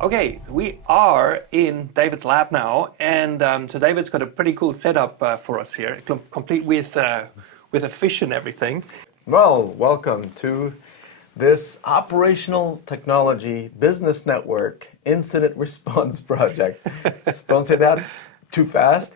Okay, we are in David's lab now, and so David's got a pretty cool setup for us here, complete with a fish and everything. Well, welcome to this operational technology business network incident response project. Don't say that too fast,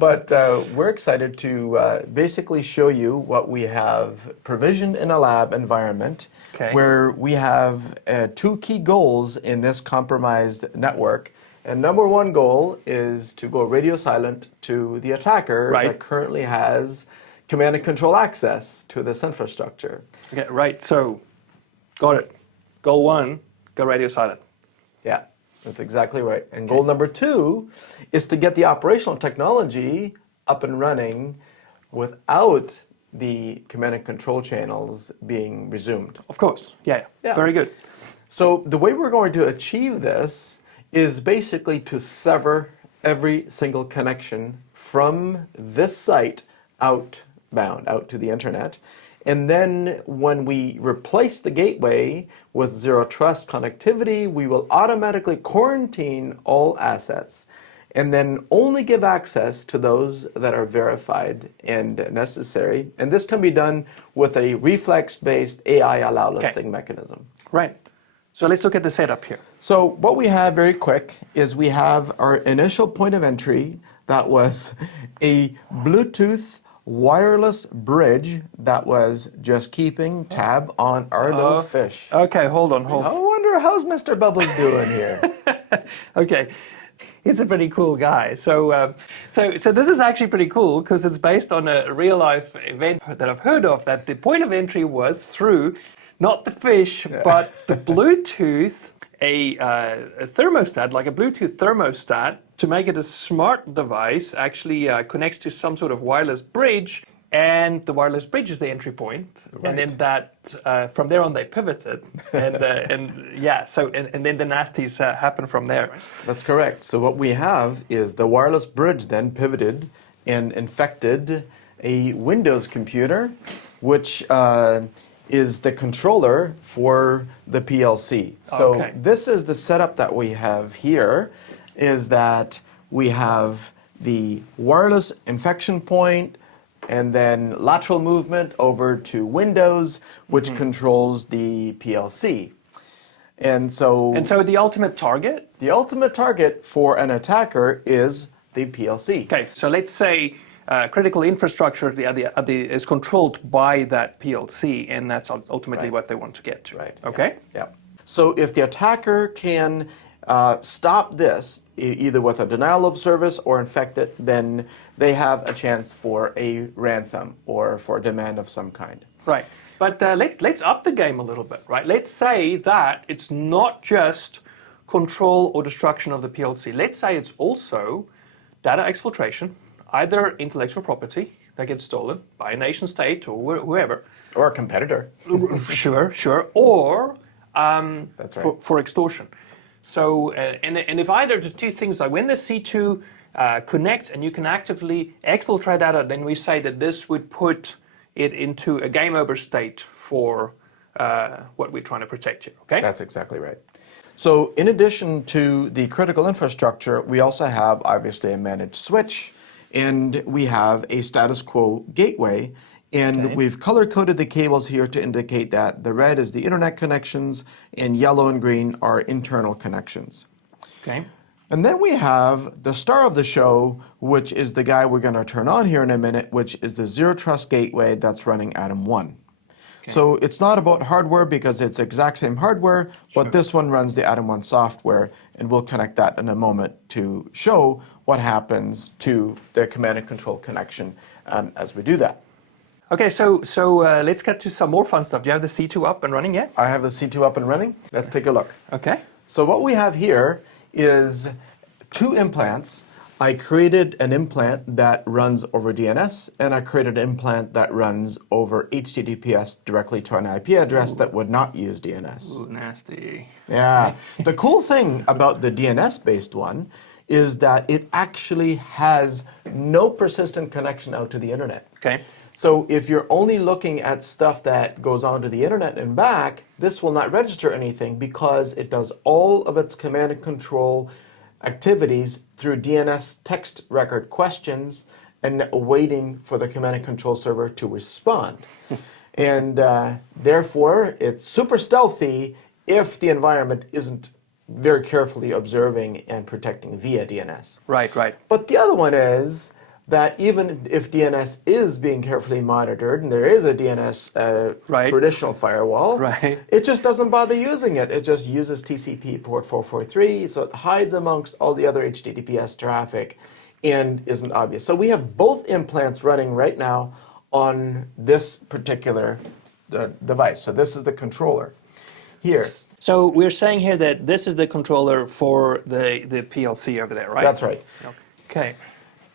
but we're excited to basically show you what we have provisioned in a lab environment, where we have two key goals in this compromised network. And number one goal is to go radio silent to the attacker that currently has command and control access to this infrastructure. Okay, right, so got it. Goal one, go radio silent. Yeah, that's exactly right. And goal number two is to get the operational technology up and running without the command and control channels being resumed. Of course, yeah. Very good. So the way we're going to achieve this is basically to sever every single connection from this site outbound, out to the internet. And then when we replace the gateway with zero trust connectivity, we will automatically quarantine all assets and then only give access to those that are verified and necessary. And this can be done with a reflex-based AI allowlisting mechanism. Right. So let's look at the setup here. So what we have very quick is we have our initial point of entry that was a Bluetooth wireless bridge that was just keeping tab on our little fish. Okay, hold on. I wonder how's Mr. Bubbles doing here. Okay, he's a pretty cool guy. So this is actually pretty cool because it's based on a real life event that I've heard of, that the point of entry was through not the fish, but the Bluetooth, a thermostat, like a Bluetooth thermostat, to make it a smart device, actually connects to some sort of wireless bridge, and the wireless bridge is the entry point, and then that from there on they pivoted, and then the nasties happen from there. That's correct. So what we have is the wireless bridge then pivoted and infected a Windows computer, which is the controller for the PLC. So this is the setup that we have here, is that we have the wireless infection point and then lateral movement over to Windows, which controls the PLC. And so the ultimate target? The ultimate target for an attacker is the PLC. Okay, so let's say critical infrastructure is controlled by that PLC, and that's ultimately what they want to get to. Right. Okay? Yeah. So if the attacker can stop this, either with a denial of service or infect it, then they have a chance for a ransom or for a demand of some kind. Right. But let's up the game a little bit, right? Let's say that it's not just control or destruction of the PLC. Let's say it's also data exfiltration, either intellectual property that gets stolen by a nation state or whoever. Or a competitor. Sure. Or That's right. for extortion. So, and if either of the two things, like when the C2 connects and you can actively exfiltrate data, then we say that this would put it into a game over state for what we're trying to protect here, okay? That's exactly right. So in addition to the critical infrastructure, we also have obviously a managed switch, and we have a status quo gateway. And we've color-coded the cables here to indicate that the red is the internet connections and yellow and green are internal connections. Okay. And then we have the star of the show, which is the guy we're going to turn on here in a minute, which is the Zero Trust Gateway that's running ADAM1. So it's not about hardware because it's exact same hardware, but this one runs the ADAM1 software, and we'll connect that in a moment to show what happens to the command and control connection as we do that. Okay, so let's get to some more fun stuff. Do you have the C2 up and running yet? I have the C2 up and running. Let's take a look. Okay. So what we have here is two implants. I created an implant that runs over DNS, and I created an implant that runs over HTTPS directly to an IP address that would not use DNS. Ooh, nasty. Yeah. The cool thing about the DNS-based one is that it actually has no persistent connection out to the internet. Okay. So if you're only looking at stuff that goes onto the internet and back, this will not register anything because it does all of its command and control activities through DNS text record questions and waiting for the command and control server to respond. And therefore, it's super stealthy if the environment isn't very carefully observing and protecting via DNS. Right, right. But the other one is that even if DNS is being carefully monitored, and there is a DNS traditional firewall, it just doesn't bother using it. It just uses TCP port 443, so it hides amongst all the other HTTPS traffic and isn't obvious. So we have both implants running right now on this particular device. So this is the controller here. So we're saying here that this is the controller for the PLC over there, right? That's right. Okay.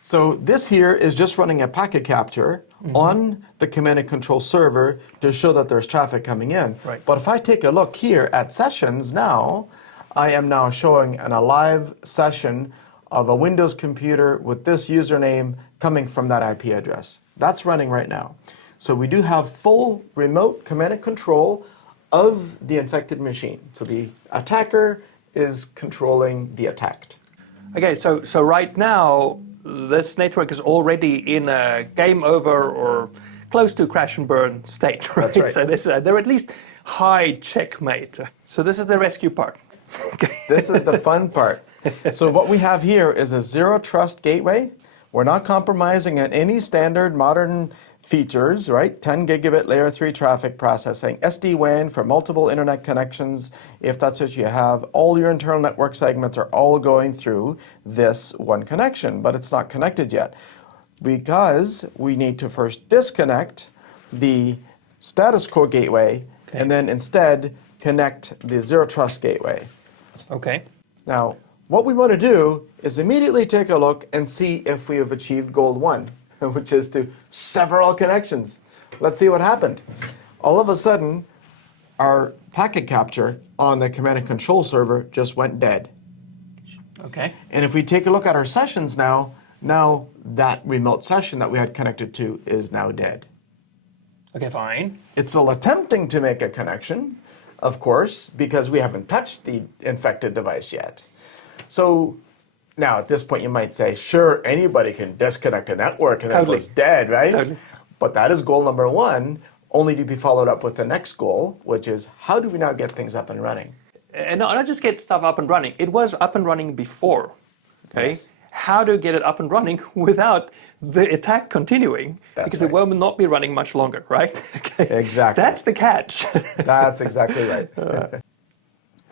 So this here is just running a packet capture on the command and control server to show that there's traffic coming in. Right. But if I take a look here at sessions now, I am now showing a live session of a Windows computer with this username coming from that IP address. That's running right now. So we do have full remote command and control of the infected machine. So the attacker is controlling the attacked. Okay, so right now, this network is already in a game over or close to crash and burn state, right? That's right. So they're at least high checkmate. So this is the rescue part. This is the fun part. So what we have here is a zero trust gateway. We're not compromising on any standard modern features, right? 10 gigabit layer 3 traffic processing, SD-WAN for multiple internet connections. If that's what you have, all your internal network segments are all going through this one connection, but it's not connected yet because we need to first disconnect the status quo gateway and then instead connect the zero trust gateway. Okay. Now, what we want to do is immediately take a look and see if we have achieved goal 1, which is to sever all connections. Let's see what happened. All of a sudden, our packet capture on the command and control server just went dead. Okay. And if we take a look at our sessions now that remote session that we had connected to is now dead. Okay, fine. It's still attempting to make a connection, of course, because we haven't touched the infected device yet. So now at this point you might say, sure, anybody can disconnect a network and then it goes dead, right? Totally. But that is goal number 1, only to be followed up with the next goal, which is how do we now get things up and running? And not just get stuff up and running. It was up and running before, okay? Yes. How to get it up and running without the attack continuing, because it will not be running much longer, right? Okay. Exactly. That's the catch. That's exactly right.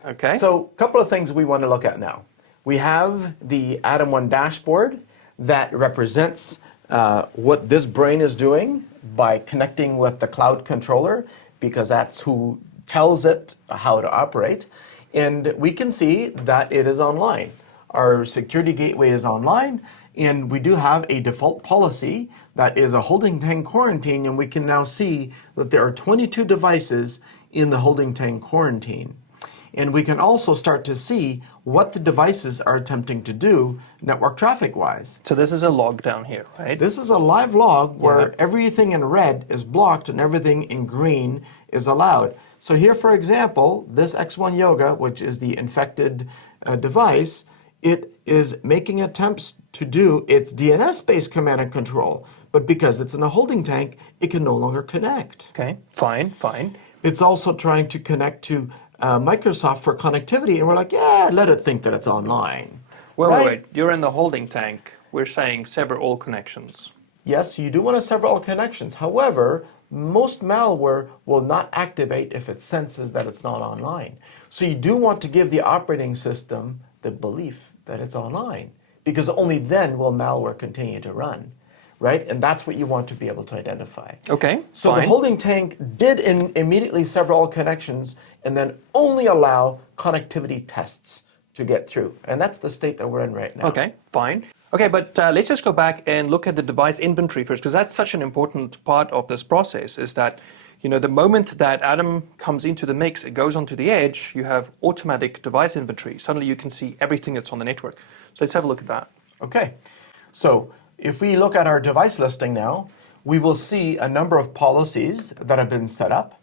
Okay. So a couple of things we want to look at now. We have the ADAM1 dashboard that represents what this brain is doing by connecting with the cloud controller, because that's who tells it how to operate. And we can see that it is online. Our security gateway is online, and we do have a default policy that is a holding tank quarantine, and we can now see that there are 22 devices in the holding tank quarantine. And we can also start to see what the devices are attempting to do network traffic-wise. So this is a log down here, right? This is a live log where everything in red is blocked and everything in green is allowed. So here, for example, this X1 Yoga, which is the infected device, it is making attempts to do its DNS-based command and control. But because it's in a holding tank, it can no longer connect. Okay, fine, fine. It's also trying to connect to Microsoft for connectivity, and we're like, yeah, let it think that it's online. Wait. You're in the holding tank. We're saying sever all connections. Yes, you do want to sever all connections. However, most malware will not activate if it senses that it's not online. So you do want to give the operating system the belief that it's online, because only then will malware continue to run, right? And that's what you want to be able to identify. Okay, so fine. The holding tank did immediately sever all connections and then only allow connectivity tests to get through. And that's the state that we're in right now. Okay, fine. Okay, but let's just go back and look at the device inventory first, because that's such an important part of this process, is that, you know, the moment that ADAM comes into the mix, it goes onto the edge, you have automatic device inventory. Suddenly you can see everything that's on the network. So let's have a look at that. Okay, so if we look at our device listing now, we will see a number of policies that have been set up.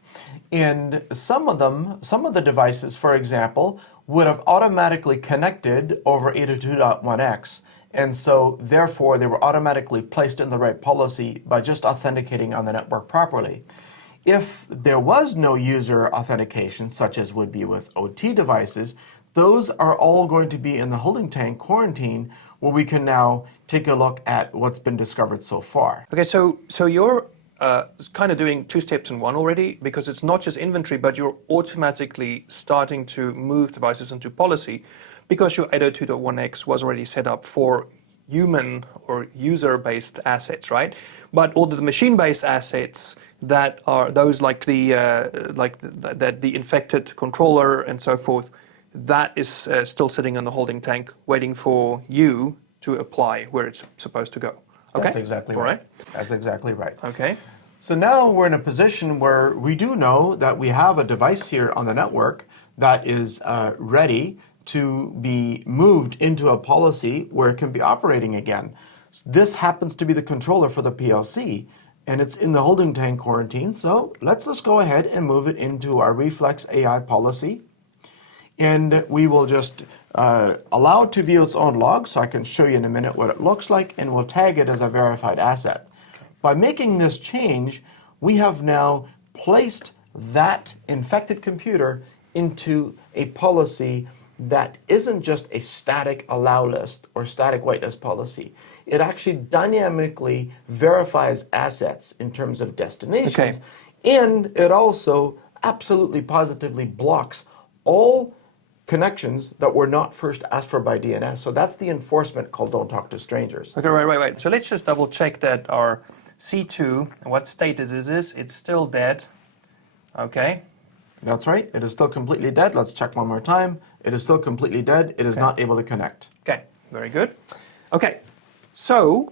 And some of the devices, for example, would have automatically connected over 802.1x. And so, therefore, they were automatically placed in the right policy by just authenticating on the network properly. If there was no user authentication, such as would be with OT devices, those are all going to be in the holding tank quarantine, where we can now take a look at what's been discovered so far. Okay, so you're kind of doing two steps in one already, because it's not just inventory, but you're automatically starting to move devices into policy, because your 802.1x was already set up for human or user-based assets, right? But all the machine-based assets that are those like the infected controller and so forth, that is still sitting in the holding tank, waiting for you to apply where it's supposed to go. Okay? That's exactly right. All right. That's exactly right. Okay. So now we're in a position where we do know that we have a device here on the network that is ready to be moved into a policy where it can be operating again. This happens to be the controller for the PLC, and it's in the holding tank quarantine. So let's just go ahead and move it into our Reflex AI policy. And we will just allow it to view its own log, so I can show you in a minute what it looks like, and we'll tag it as a verified asset. By making this change, we have now placed that infected computer into a policy that isn't just a static allow list or static whitelist policy. It actually dynamically verifies assets in terms of destinations, and it also absolutely positively blocks all connections that were not first asked for by DNS. So that's the enforcement called Don't Talk to Strangers. Okay, right. So let's just double check that our C2, what state it is, it's still dead. Okay. That's right. It is still completely dead. Let's check one more time. It is still completely dead. It is not able to connect. Okay, very good. Okay, so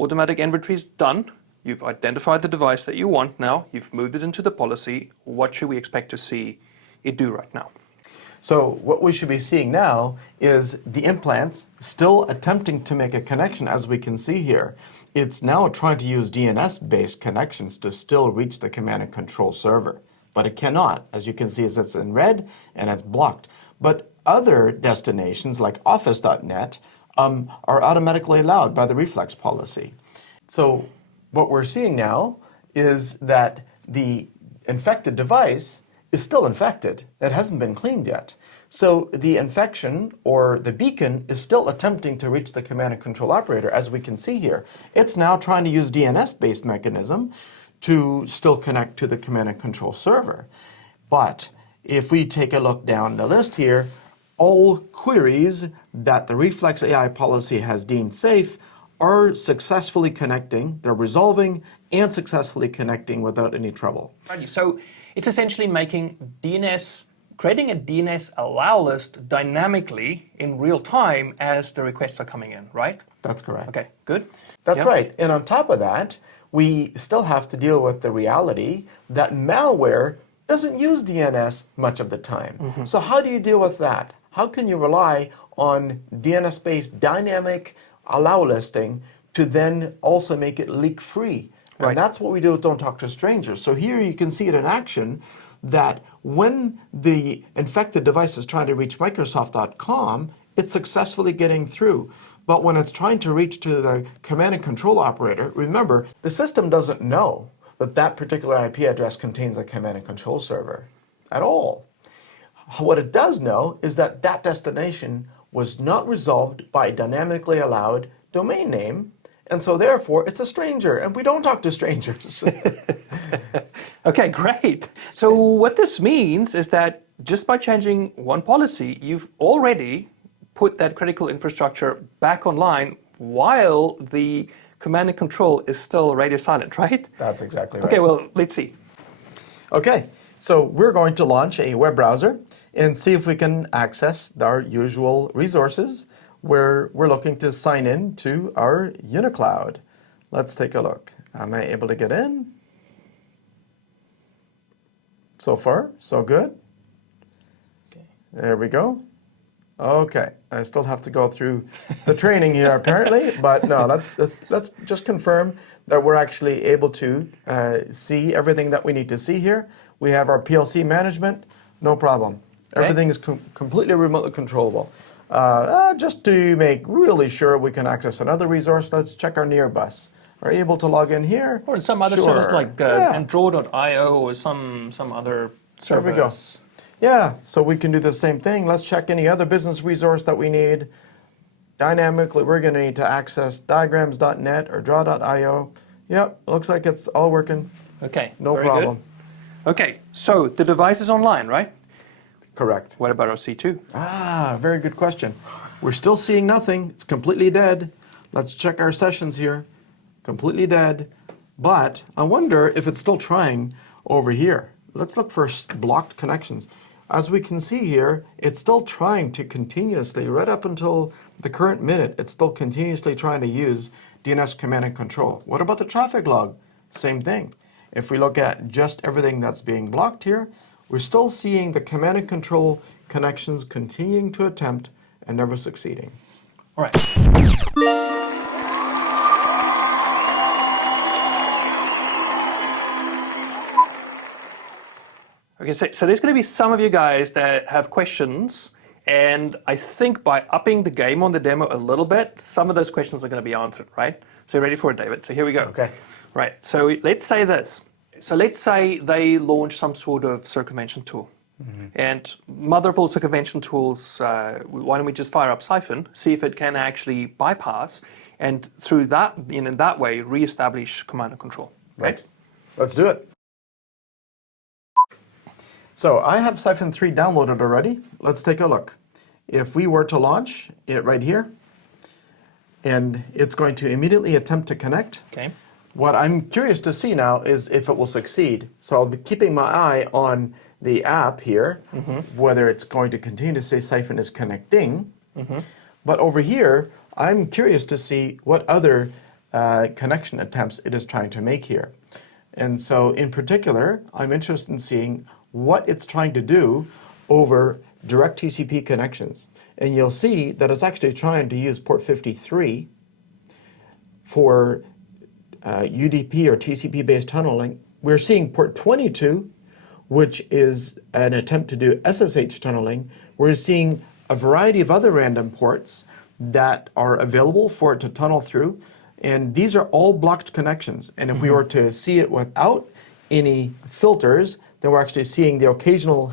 automatic inventory is done. You've identified the device that you want now. You've moved it into the policy. What should we expect to see it do right now? So what we should be seeing now is the implants still attempting to make a connection, as we can see here. It's now trying to use DNS-based connections to still reach the command and control server. But it cannot. As you can see, it's in red and it's blocked. But other destinations like office.net are automatically allowed by the Reflex policy. So what we're seeing now is that the infected device is still infected. It hasn't been cleaned yet. So the infection or the beacon is still attempting to reach the command and control operator, as we can see here. It's now trying to use DNS-based mechanism to still connect to the command and control server. But if we take a look down the list here, all queries that the Reflex AI policy has deemed safe are successfully connecting, they're resolving and successfully connecting without any trouble. So it's essentially creating a DNS allow list dynamically in real time as the requests are coming in, right? That's correct. Okay, good. That's right. And on top of that, we still have to deal with the reality that malware doesn't use DNS much of the time. Mm-hmm. So how do you deal with that? How can you rely on DNS-based dynamic allow listing to then also make it leak-free? Right. And that's what we do with Don't Talk to Strangers. So here you can see it in action, that when the infected device is trying to reach Microsoft.com, it's successfully getting through. But when it's trying to reach to the command and control operator, remember, the system doesn't know that that particular IP address contains a command and control server at all. What it does know is that that destination was not resolved by a dynamically allowed domain name, and so therefore it's a stranger, and we don't talk to strangers. Okay, great. So what this means is that just by changing one policy, you've already put that critical infrastructure back online while the command and control is still radio silent, right? That's exactly right. Okay, well, let's see. Okay, so we're going to launch a web browser and see if we can access our usual resources where we're looking to sign in to our UniCloud. Let's take a look. Am I able to get in? So far, so good. There we go. Okay, I still have to go through the training here apparently, but no, let's just confirm that we're actually able to see everything that we need to see here. We have our PLC management, no problem. Okay. Everything is completely remotely controllable. Just to make really sure we can access another resource, let's check our near bus. Are you able to log in here? Or some other Sure. service like Yeah. Draw.io or some other There we go. service. Yeah, so we can do the same thing. Let's check any other business resource that we need. Dynamically, we're going to need to access diagrams.net or draw.io. Yep, looks like it's all working. Okay, No very problem. good. Okay, so the device is online, right? Correct. What about our C2? Ah, very good question. We're still seeing nothing. It's completely dead. Let's check our sessions here. Completely dead. But I wonder if it's still trying over here. Let's look for blocked connections. As we can see here, it's still trying to continuously, right up until the current minute, it's still continuously trying to use DNS command and control. What about the traffic log? Same thing. If we look at just everything that's being blocked here, we're still seeing the command and control connections continuing to attempt and never succeeding. All right. Okay, so there's going to be some of you guys that have questions, and I think by upping the game on the demo a little bit, some of those questions are going to be answered, right? So you ready for it, David? So here we go. Okay. Right, so let's say this. So let's say they launch some sort of circumvention tool. And mother of all circumvention tools, why don't we just fire up Siphon, see if it can actually bypass, and through that, in that way, reestablish command and control, right? Let's do it. So I have Siphon 3 downloaded already. Let's take a look. If we were to launch it right here, and it's going to immediately attempt to connect. Okay. What I'm curious to see now is if it will succeed. So I'll be keeping my eye on the app here, whether it's going to continue to say Siphon is connecting. But over here, I'm curious to see what other connection attempts it is trying to make here. And so in particular, I'm interested in seeing what it's trying to do over direct TCP connections. And you'll see that it's actually trying to use port 53 for UDP or TCP-based tunneling. We're seeing port 22, which is an attempt to do SSH tunneling. We're seeing a variety of other random ports that are available for it to tunnel through. And these are all blocked connections. And if we were to see it without any filters, then we're actually seeing the occasional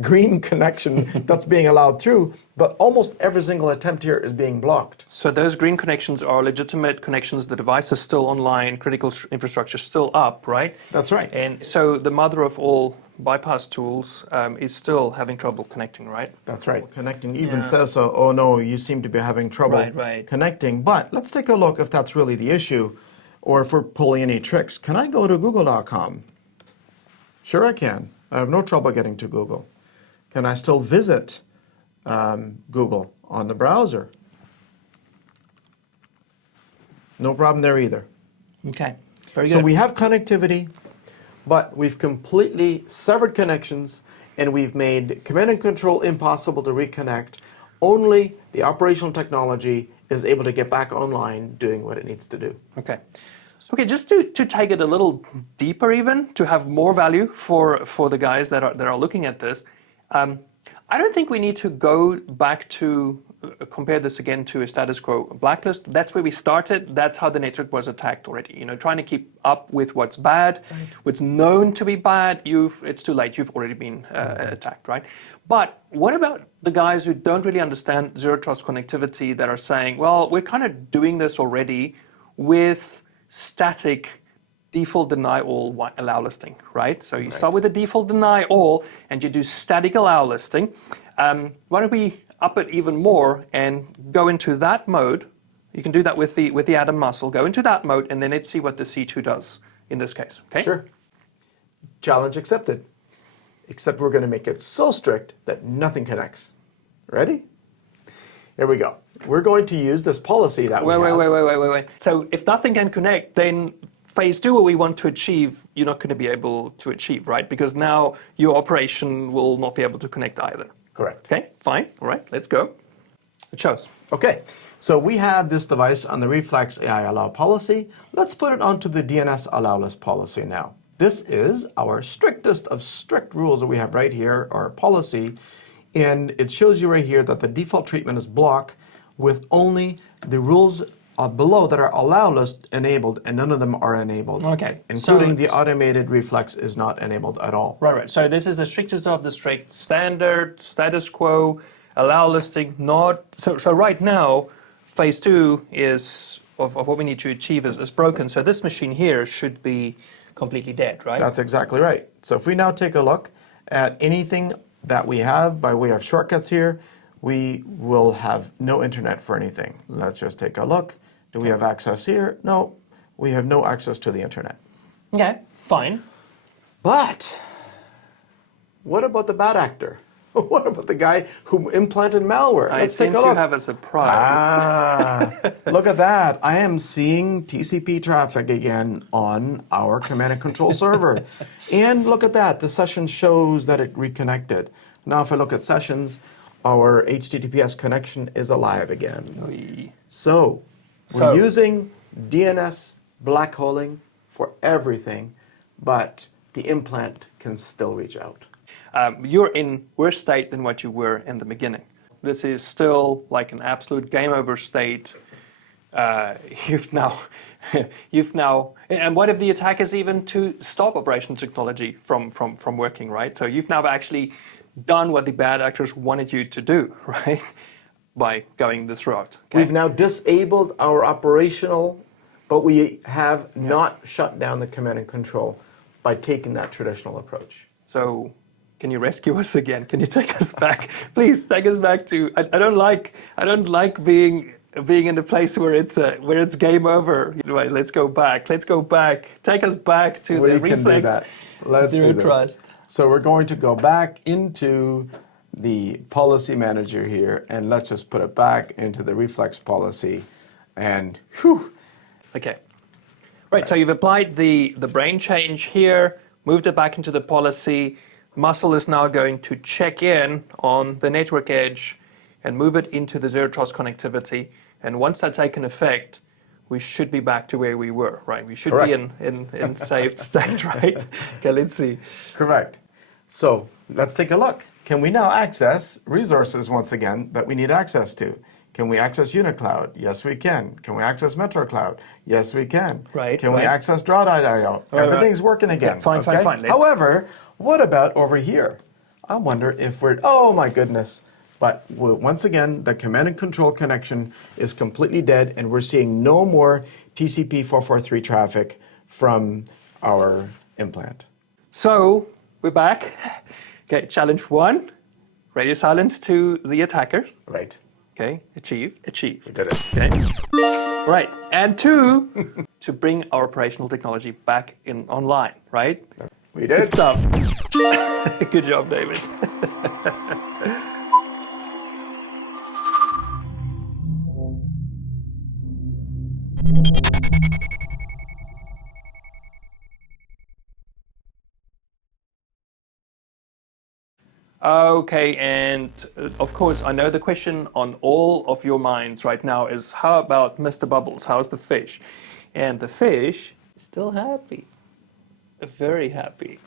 green connection that's being allowed through, but almost every single attempt here is being blocked. So those green connections are legitimate connections. The device is still online, critical infrastructure is still up, right? That's right. And so the mother of all bypass tools is still having trouble connecting, right? That's right. Connecting even says, oh no, you seem to be having trouble connecting. But let's take a look if that's really the issue, or if we're pulling any tricks. Can I go to google.com? Sure I can. I have no trouble getting to Google. Can I still visit Google on the browser? No problem there either. Okay, very good. So we have connectivity, but we've completely severed connections, and we've made command and control impossible to reconnect. Only the operational technology is able to get back online doing what it needs to do. Okay. Okay, just to take it a little deeper even, to have more value for the guys that are looking at this, I don't think we need to go back to compare this again to a status quo blacklist. That's where we started. That's how the network was attacked already. You know, trying to keep up with what's bad, what's known to be bad, it's too late. You've already been attacked, right? But what about the guys who don't really understand zero trust connectivity that are saying, well, we're kind of doing this already with static default deny all allow listing, right? So you start with the default deny all and you do static allow listing. Why don't we up it even more and go into that mode? You can do that with the Adam muscle. Go into that mode and then let's see what the C2 does in this case. Okay? Sure. Challenge accepted. Except we're going to make it so strict that nothing connects. Ready? Here we go. We're going to use this policy that we have. Wait. So if nothing can connect, then phase 2, what we want to achieve, you're not going to be able to achieve, right? Because now your operation will not be able to connect either. Correct. Okay, fine. All right, let's go. It shows. Okay, so we have this device on the Reflex AI allow policy. Let's put it onto the DNS allow list policy now. This is our strictest of strict rules that we have right here, our policy, and it shows you right here that the default treatment is block with only the rules below that are allow list enabled, and none of them are enabled. Okay, including so the automated reflex is not enabled at all. Right. So this is the strictest of the strict. Standard, status quo, allow listing, not. So right now, phase 2 is of what we need to achieve is broken. So this machine here should be completely dead, right? That's exactly right. So if we now take a look at anything that we have by way of shortcuts here, we will have no internet for anything. Let's just take a look. Do we have access here? No, we have no access to the internet. Okay, fine. But what about the bad actor? What about the guy who implanted malware? I Let's take sense a you look. have a surprise. Look at that. I am seeing TCP traffic again on our command and control server. And look at that. The session shows that it reconnected. Now if I look at sessions, our HTTPS connection is alive again. Oy. So we're using DNS black holing for everything, but the implant can still reach out. You're in worse state than what you were in the beginning. This is still like an absolute game over state. You've now, and what if the attack is even to stop operational technology from working, right? So you've now actually done what the bad actors wanted you to do, right? By going this route. Okay? We've now disabled our operational, but we have not shut down the command and control by taking that traditional approach. So can you rescue us again? Can you take us back? Please take us back to. I don't like being in a place where it's game over. Right, let's go back. Let's go back. Take us back to the reflex. Do that. Let's Zero do this. trust. So we're going to go back into the policy manager here, and let's just put it back into the reflex policy, and whew. Okay. Right. So you've applied the brain change here, moved it back into the policy. Muscle is now going to check in on the network edge and move it into the zero trust connectivity. And once that's taken effect, we should be back to where we were, right? We should be in saved state, right? Okay, let's see. Correct. So let's take a look. Can we now access resources once again that we need access to? Can we access UniCloud? Yes, we can. Can we access MetroCloud? Yes, we can. Right. Can we access Draw.io? Everything's working again. Yeah, fine. However, what about over here? I wonder if we're, oh my goodness. But once again, the command and control connection is completely dead, and we're seeing no more TCP 443 traffic from our implant. So we're back. Okay, challenge 1, radio silent to the attacker. Right. Okay, achieve. We did it. Okay. Right, and 2, to bring our operational technology back online, right? We did. Good stuff. Good job, David. Okay, and of course, I know the question on all of your minds right now is, how about Mr. Bubbles? How's the fish? And the fish is still happy. Very happy.